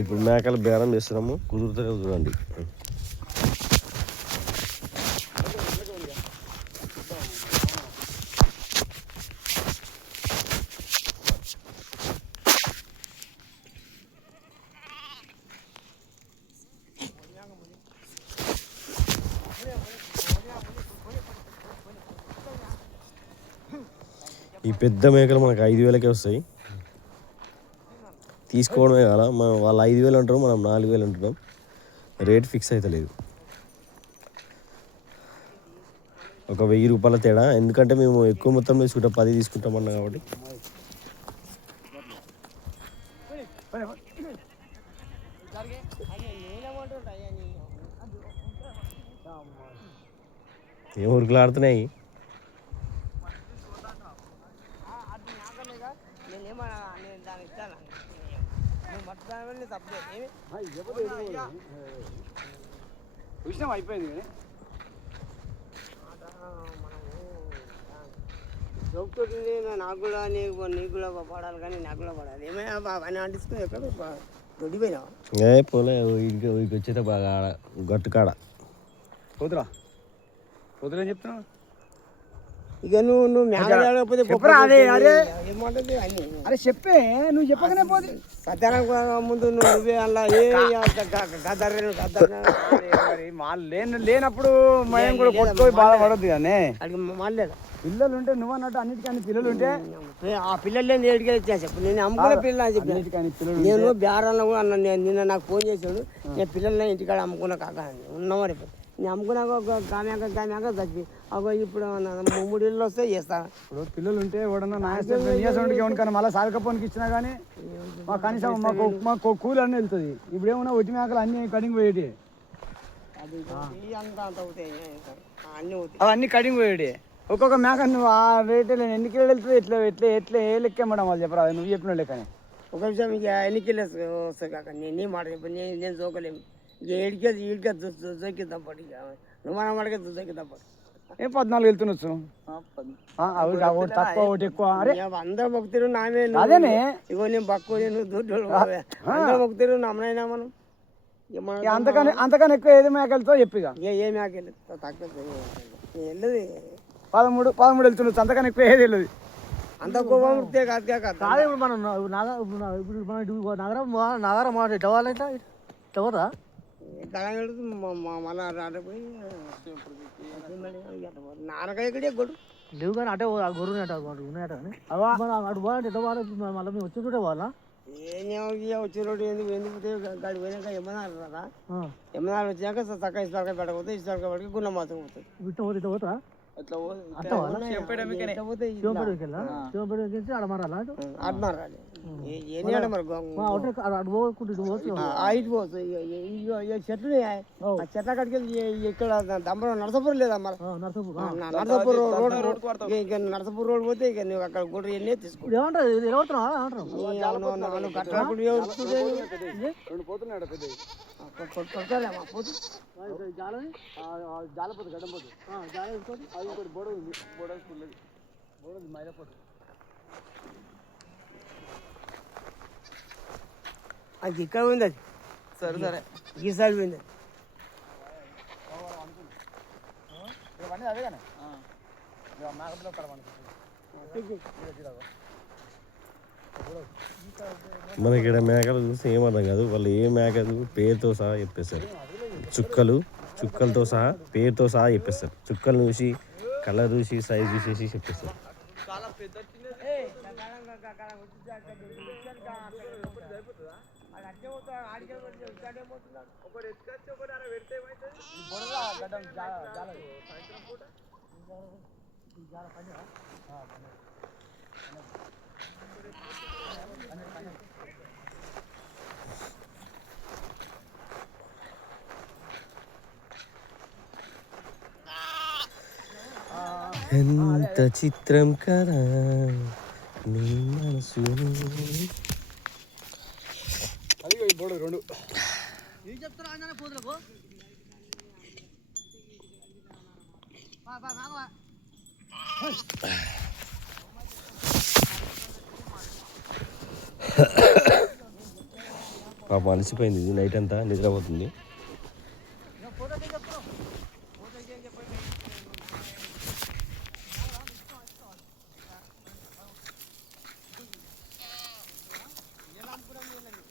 ఇప్పుడు మేకలు బేరం చేస్తున్నాము, కుదురుతూనే చూడండి. ఈ పెద్ద మేకలు మనకు 5,000కే వస్తాయి. తీసుకోవడమే కదా, మనం వాళ్ళు 5,000 అంటారు, మనం 4,000 అంటున్నాం. రేట్ ఫిక్స్ అయితే లేదు, ఒక 1,000 రూపాయల తేడా. ఎందుకంటే మేము ఎక్కువ మొత్తం తీసుకుంటాం, 10 తీసుకుంటామన్నా కాబట్టి. ఏం ఊరుకులు ఆడుతున్నాయి. అయిపోయింది నాకు కూడా నీకు కూడా పడాలి, కానీ నాకు కూడా పడాలి. ఏమైనా అని అంటించుకుని ఎక్కడ దొడ్డిపోయినావా? పోలే, ఇంటికి వచ్చేస్తే బాగా గట్టు కాడ వద్దురా వద్దులేని చెప్తున్నావు. ఇక నువ్వు మేకపోతే అరే చెప్పే, నువ్వు చెప్పగానే పోతే సత్యానికి ముందు నువ్వే అలా లేనప్పుడు మేము కూడా కొట్టుకొని బాధపడద్దు కానీ మాలేదు. పిల్లలు ఉంటే నువ్వు అన్నట్టు అన్నిటికీ పిల్లలు ఉంటే ఆ పిల్లలు ఏడికి చెప్పు. నేను అమ్ముకునే పిల్లలు అని చెప్పి నేను బేరాలను కూడా అన్న. నిన్న నాకు ఫోన్ చేశాడు, నేను పిల్లల్ని ఇంటికాడ అమ్ముకున్నా కాక ఉన్నవారు. నేను అమ్ముకున్నాక గామ్యాక చచ్చి అగో ఇప్పుడు 3 ఇళ్ళు వస్తే చేస్తాను. ఇప్పుడు పిల్లలు ఉంటే ఎవడన్నా నాయకుడికి ఎవరికైనా మళ్ళీ సాలకపోనికి ఇచ్చినా కానీ మాకు కనీసం మాకు కూలి అన్నీ వెళ్తుంది. ఇప్పుడు ఏమన్నా ఒట్టి మేకలు అన్నీ కటింగ్ పోయేటి, అవన్నీ కటింగ్ పోయేటి. ఒక్కొక్క మేక నువ్వు ఆ రేట్ ఎన్ని కిలోలు వెళ్తుంది, ఎట్లా ఎట్లా ఎట్లా ఏ లెక్కేమ్మడం వాళ్ళు చెప్పరా, నువ్వు చెప్పిన లెక్కనే. ఒక విషయం ఇక ఎన్ని కిలోస్ వస్తాయి కాక నేను మాట చెప్పి నేను జోకలేము. ఇక ఈడికే జోకిద్దాం పడి, నువ్వు మనం అడిగే జోకిద్దాం పడి. 14 వెళ్తుండొచ్చు, తక్కువ ఒకటి ఎక్కువ. అరే అందరూ మొక్కుతారు నామే. అదేనే ఇగో నేను బక్కు, నేను దొడ్డు, అందరూ మొక్కుతారు నమ్మనైనా మనం. అంతకన్నా ఎక్కువ ఏది మేక వెళ్తావు చెప్పి. ఏ మేక వెళ్ళదు తక్కువ వెళ్ళదు. 13 వెళ్తుండొచ్చు, అంతకన్నా ఎక్కువ ఏది వెళ్ళదు. అంత కోపం వృత్తే కాదు కాదు. ఇప్పుడు మనం ఇప్పుడు మన నగరం ఇట్లా ఇట్లా మళ్ళా రాకపోయి నాన్నకాయ గొడు లేవు కానీ అంటే గొర్రె ఉన్నాయట కానీ అటు పోవాలంటే ఎట్లా పోవాలి? మళ్ళీ మేము వచ్చి చూడే పోవాలా? వచ్చే రోడ్డు ఎందుకు గాడి పోయినాక ఎమ్మనాలు రాదా? ఎమ్మనాలు వచ్చాక చక్కగా ఇస్తాక పెట్టకపోతే ఇస్తాక పడికి గున్న మాత్రం పోతుంది. ఇట్లా పోతే ఇట్లా పోతా చెట్లు చెట్ల కాడికి ఇక్కడ దమ్మరం నరసపూర్ లేదా నరసపూర్ నరసపూర్ రోడ్ పోతే ఇక నువ్వు అక్కడ గుడ్ర ఎన్నే తీసుకో. జాలపోతు గడ్డంపోతు జాల వేసుకొని అది ఒకటి బోడ ఉంది, బోడ మైదాపోతు అది ఇక్కడ ఉంది. అది సరే సరే ఈ సైడ్ పోయింది. అదే కానీ మనకి ఇక్కడ మేకలు చూస్తే ఏమర్థం కాదు, వాళ్ళు ఏ మేకలు పేరుతో సహా చెప్పేస్తారు. చుక్కలతో సహా పేరుతో సహా చెప్పేస్తారు. చుక్కలు చూసి కలర్ చూసి సైజ్ చూసేసి చెప్పేస్తారు. ఎంత చిత్రం కదా నీ మనసు. అది బోర్డు 2 చెప్తారా పోతులకు పాపం అలసిపోయింది ఇది నైట్ అంతా నిద్రపోతుంది